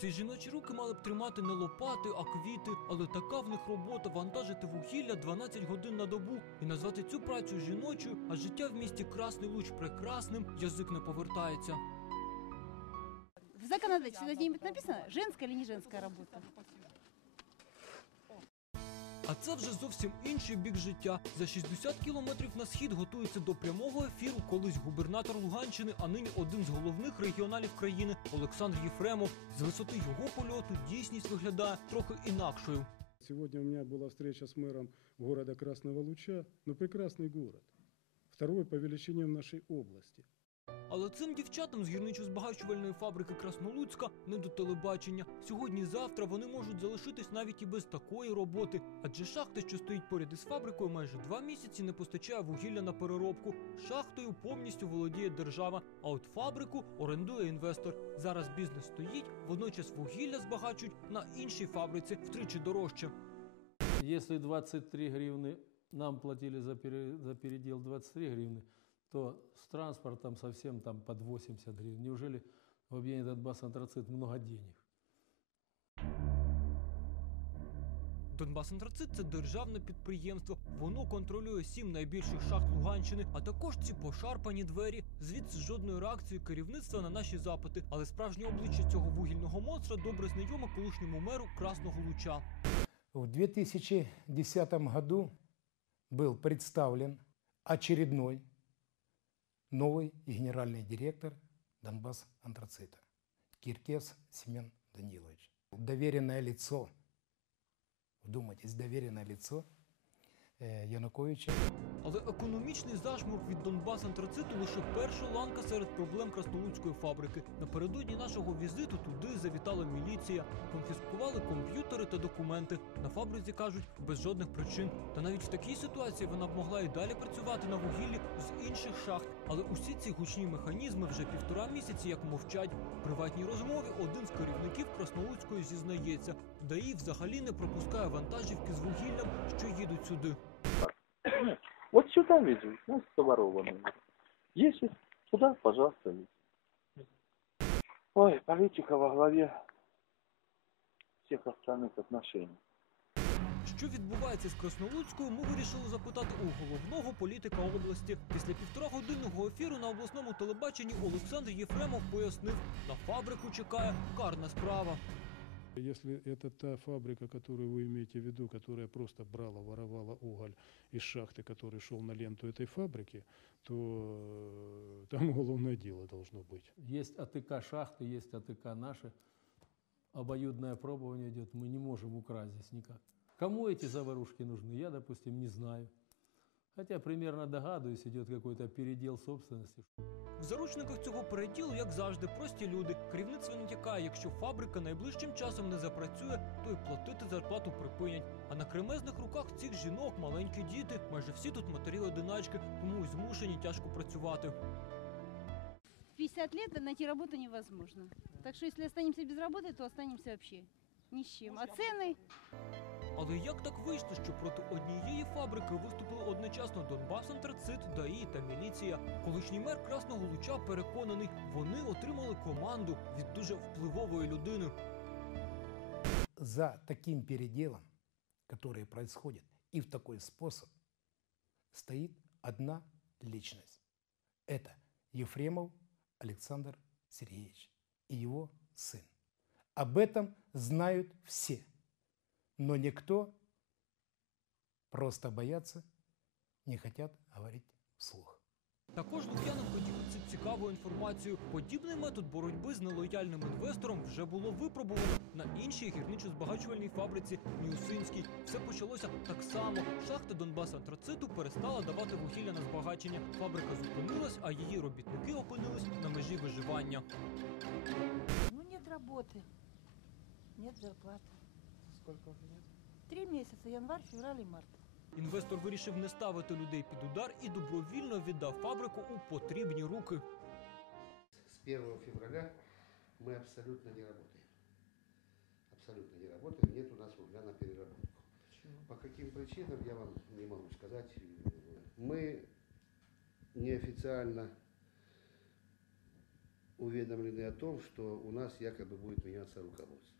Ці жіночі руки мали б тримати не лопати, а квіти, але така в них робота вантажити вугілля 12 годин на добу і назвати цю працю жіночою, а життя в місті Красний Луч прекрасним, язик не повертається. В законодательстве написано, женская или не женская работа? А це вже зовсім інший бік життя. За 60 кілометрів на схід готується до прямого ефіру колись губернатор Луганщини, а нині один з головних регіоналів країни Олександр Єфремов. З висоти його польоту дійсність виглядає трохи інакшою. Сегодня у меня была встреча с мэром города Красного Луча. Ну, прекрасный город. Второй по величине в нашей области. Але цим дівчатам з гірничо-збагачувальної фабрики Краснолуцька не до телебачення. Сьогодні-завтра вони можуть залишитись навіть і без такої роботи. Адже шахта, що стоїть поряд із фабрикою, майже два місяці не постачає вугілля на переробку. Шахтою повністю володіє держава. А от фабрику орендує інвестор. Зараз бізнес стоїть, водночас вугілля збагачують на іншій фабриці втричі дорожче. Если 23 гривны нам платили за, пере- за передел 23 гривны, то с транспортом совсем там под 80 гривен. Неужели в объединении Донбасс антрацит много денег? Донбас Антрацит це державне підприємство. Воно контролює сім найбільших шахт Луганщини, а також ці пошарпані двері. Звідси жодної реакції керівництва на наші запити. Але справжнє обличчя цього вугільного монстра добре знайоме колишньому меру Красного Луча. В 2010 году был представлен очередной новый генеральный директор Донбасс антрацита Киркес Семен Данилович. Доверенное лицо, вдумайтесь, доверенное лицо Януковича. Але економічний зашморг від Донбас Антрациту лише перша ланка серед проблем Краснолуцької фабрики. Напередодні нашого візиту туди завітала міліція, конфіскували комп'ютери та документи. На фабриці кажуть, без жодних причин. Та навіть в такій ситуації вона б могла і далі працювати на вугіллі з інших шахт. Але усі ці гучні механізми вже півтора місяці як мовчать. В приватній розмові один з керівників Краснолуцької зізнається, ДАІ взагалі не пропускає вантажівки з вугіллям, що їдуть сюди. Сюда везут, ну, с. Если туда, пожалуйста, везут. Ой, политика во главе всех остальных отношений. Що відбувається з Краснолуцькою, ми вирішили запитати у головного політика області. Після півторагодинного ефіру на обласному телебаченні Олександр Єфремов пояснив, на фабрику чекає карна справа. Если это та фабрика, которую вы имеете в виду, которая просто брала, воровала уголь из шахты, который шел на ленту этой фабрики, то э, там уголовное дело должно быть. Есть АТК шахты, есть АТК наши. Обоюдное пробование идет, мы не можем украсть здесь никак. Кому эти заварушки нужны, я, допустим, не знаю. Хотя примерно догадываюсь, идет какой-то передел собственности. В заручниках цього переділу, як завжди, прості люди. Керівництво натякає, якщо фабрика найближчим часом не запрацює, то й платити зарплату припинять. А на кремезних руках цих жінок маленькі діти, майже всі тут матері одиначки, тому й змушені тяжко працювати. В 50 лет найти работу невозможно. Так что если останемся без работы, то останемся вообще ни с чем. А цены Але як так вийшло, що проти однієї фабрики виступили одночасно Донбас Антрацит, ДАІ та міліція? Колишній мер Красного Луча переконаний, вони отримали команду від дуже впливової людини. За таким переделом, который происходит и в такой способ, стоит одна личность. Это Ефремов Александр Сергеевич и его сын. Об этом знают все, но никто просто боятся, не хотят говорить вслух. Також Лук'яненко ділиться цікавою інформацією. Подібний метод боротьби з нелояльним інвестором вже було випробувано на іншій гірничо-збагачувальній фабриці Міусинській. Все почалося так само. Шахта Донбас Антрациту перестала давати вугілля на збагачення. Фабрика зупинилась, а її робітники опинились на межі виживання. Ну, нет работы, нет зарплаты. Сколько уже нет? Три месяца, январь, февраль и март. Інвестор вирішив не ставити людей під удар і добровільно віддав фабрику у потрібні руки. С 1 февраля мы абсолютно не работаем. Абсолютно не работаем. Нет у нас угля на переработку. По каким причинам, я вам не могу сказать. Мы неофициально уведомлены о том, что у нас якобы будет меняться руководство.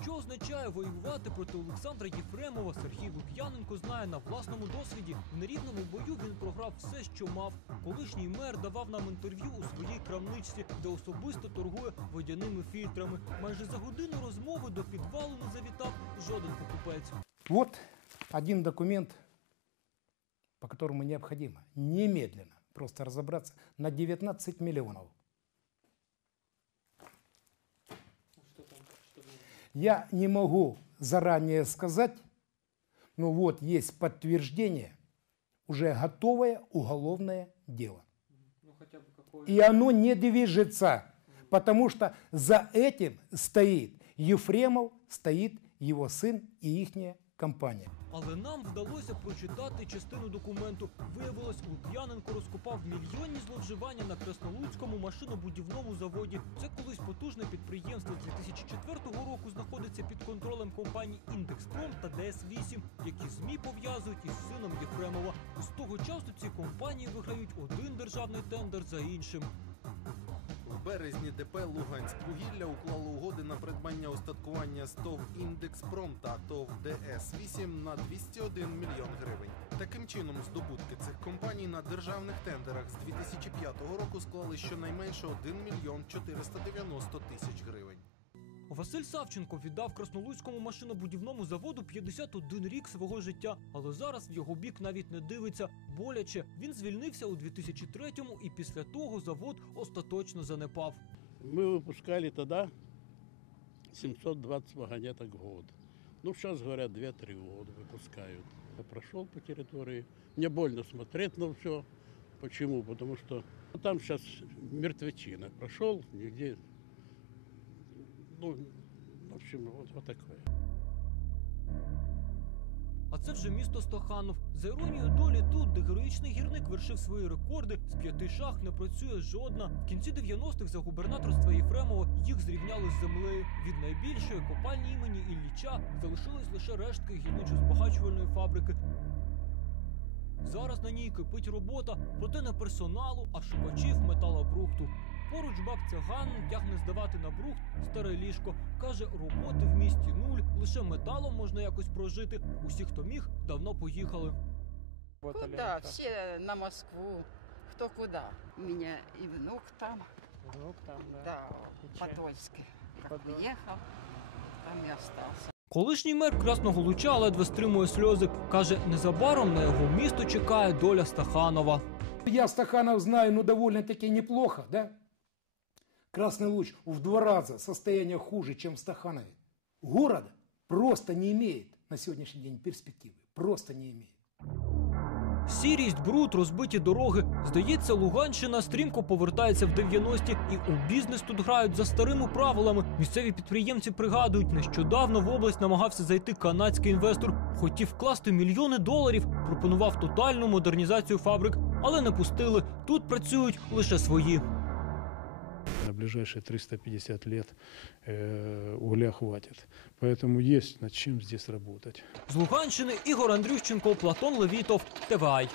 Що означає воювати проти Олександра Єфремова, Сергій Лук'яненко знає на власному досвіді. В нерівному бою він програв все, що мав. Колишній мер давав нам інтерв'ю у своїй крамничці, де особисто торгує водяними фільтрами. Майже за годину розмови до підвалу не завітав жоден покупець. Вот один документ, по которому необходимо немедленно просто разобраться на 19 миллионов. Я не могу заранее сказать, но вот есть подтверждение, уже готовое уголовное дело. И оно не движется, потому что за этим стоит Ефремов, стоит его сын и ихняя компания. Але нам вдалося прочитати частину документу. Виявилось, Лук'яненко розкопав мільйонні зловживання на Краснолуцькому машинобудівному заводі. Це колись потужне підприємство 2004 року знаходиться під контролем компаній Індекспром та ДС-8, які ЗМІ пов'язують із сином Єфремова. З того часу ці компанії виграють один державний тендер за іншим. В березні ДП Луганськ вугілля придбання устаткування з ТОВ «Індекспром» та ТОВ ДС-8 на 201 мільйон гривень. Таким чином, здобутки цих компаній на державних тендерах з 2005 року склали щонайменше 1 мільйон 490 тисяч гривень. Василь Савченко віддав Краснолуцькому машинобудівному заводу 51 рік свого життя, але зараз в його бік навіть не дивиться. Боляче він звільнився у 2003-му і після того завод остаточно занепав. Мы выпускали тогда 720 вагонеток в год. Ну, сейчас, говорят, 2-3 года выпускают. Я прошел по территории. Мне больно смотреть на все. Почему? Потому что ну, там сейчас мертвечина. Прошел, нигде... Ну, в общем, вот, вот такое. Це вже місто Стаханов. За іронією долі тут, де героїчний гірник вершив свої рекорди, з п'яти шахт не працює жодна. В кінці 90-х за губернаторства Єфремова їх зрівняли з землею. Від найбільшої копальні імені Ілліча залишились лише рештки гірничо-збагачувальної фабрики. Зараз на ній кипить робота, проте не персоналу, а шукачів металобрухту. Поруч баб циган тягне здавати на брухт старе ліжко. Каже, роботи в місті нуль, лише металом можна якось прожити. Усі, хто міг, давно поїхали. Куда? Все на Москву. Кто куда? У меня и внук там. Внук там, да. Да, в Подольске. Как приехал, там и остался. Колишній мер Красного Луча ледве стримує сльози. Каже, незабаром на його місто чекає доля Стаханова. Я Стаханов знаю, ну, довольно-таки неплохо, да? Красный луч в два раза состояние хуже, чем в Стаханове. Город просто не имеет на сегодняшний день перспективы. Просто не имеет. Сірість, бруд, розбиті дороги. Здається, Луганщина стрімко повертається в 90-ті, і у бізнес тут грають за старими правилами. Місцеві підприємці пригадують, нещодавно в область намагався зайти канадський інвестор. Хотів вкласти мільйони доларів, пропонував тотальну модернізацію фабрик, але не пустили. Тут працюють лише свої. На ближайшие 350 лет э, угля хватит. Поэтому есть над чем здесь работать. З Луганщини Ігор Андрющенко, Платон Левітов, ТВАЙ.